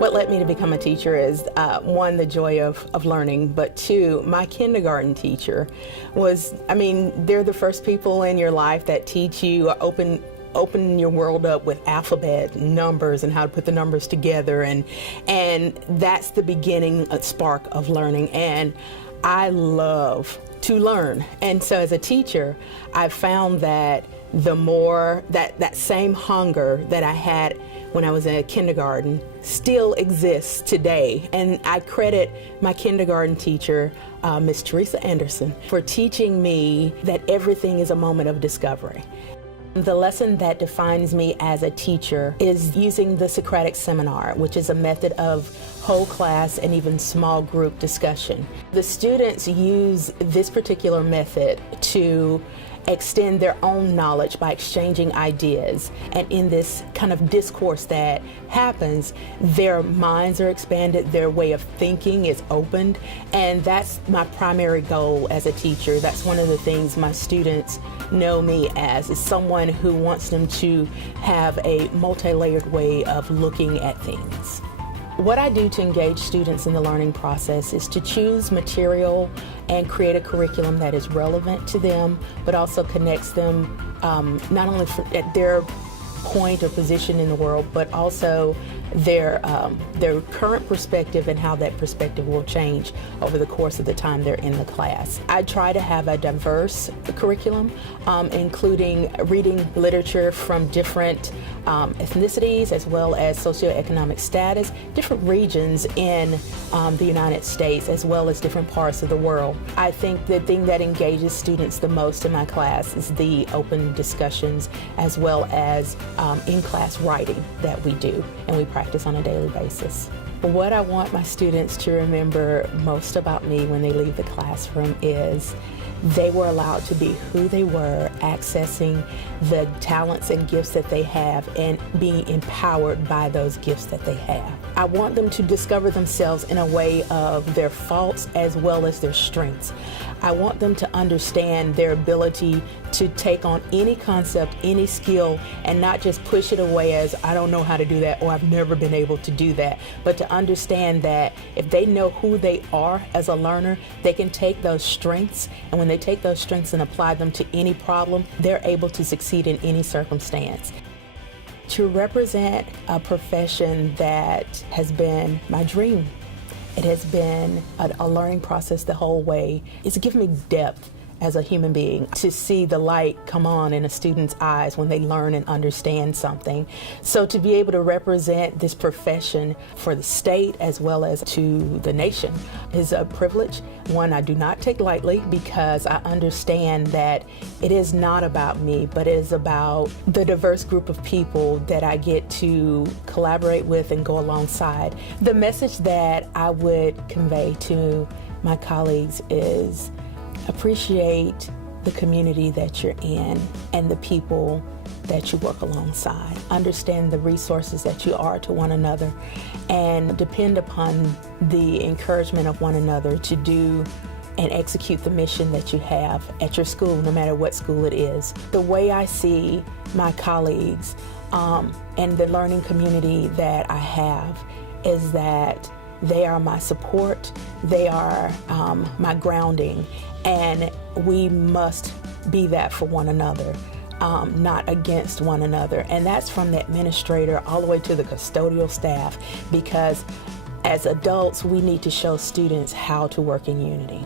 What led me to become a teacher is, one, the joy of learning, but two, my kindergarten teacher was, they're the first people in your life that teach you, open your world up with alphabet, numbers, and how to put the numbers together, and that's the beginning spark of learning. And I love to learn, and so as a teacher, I found that the more that same hunger that I had when I was in kindergarten still exists today. And I credit my kindergarten teacher, Miss Teresa Anderson, for teaching me that everything is a moment of discovery. The lesson that defines me as a teacher is using the Socratic seminar, which is a method of whole class and even small group discussion. The students use this particular method to extend their own knowledge by exchanging ideas. And in this kind of discourse that happens, their minds are expanded, their way of thinking is opened, and that's my primary goal as a teacher. That's one of the things my students know me as, is someone who wants them to have a multi-layered way of looking at things. What I do to engage students in the learning process is to choose material and create a curriculum that is relevant to them, but also connects them not only at their point or position in the world, but also their current perspective and how that perspective will change over the course of the time they're in the class. I try to have a diverse curriculum, including reading literature from different ethnicities as well as socioeconomic status, different regions in the United States as well as different parts of the world. I think the thing that engages students the most in my class is the open discussions as well as in-class writing that we do and we practice on a daily basis. What I want my students to remember most about me when they leave the classroom is they were allowed to be who they were, accessing the talents and gifts that they have and being empowered by those gifts that they have. I want them to discover themselves in a way of their faults as well as their strengths. I want them to understand their ability to take on any concept, any skill, and not just push it away as, I don't know how to do that, or I've never been able to do that, but to understand that if they know who they are as a learner, they can take those strengths, and when they take those strengths and apply them to any problem, they're able to succeed in any circumstance. To represent a profession that has been my dream, it has been a learning process the whole way. It's given me depth as a human being, to see the light come on in a student's eyes when they learn and understand something. So to be able to represent this profession for the state as well as to the nation is a privilege, one I do not take lightly, because I understand that it is not about me, but it is about the diverse group of people that I get to collaborate with and go alongside. The message that I would convey to my colleagues is appreciate the community that you're in and the people that you work alongside. Understand the resources that you are to one another and depend upon the encouragement of one another to do and execute the mission that you have at your school, no matter what school it is. The way I see my colleagues and the learning community that I have is that they are my support, they are my grounding, and we must be that for one another, not against one another. And that's from the administrator all the way to the custodial staff, because as adults, we need to show students how to work in unity.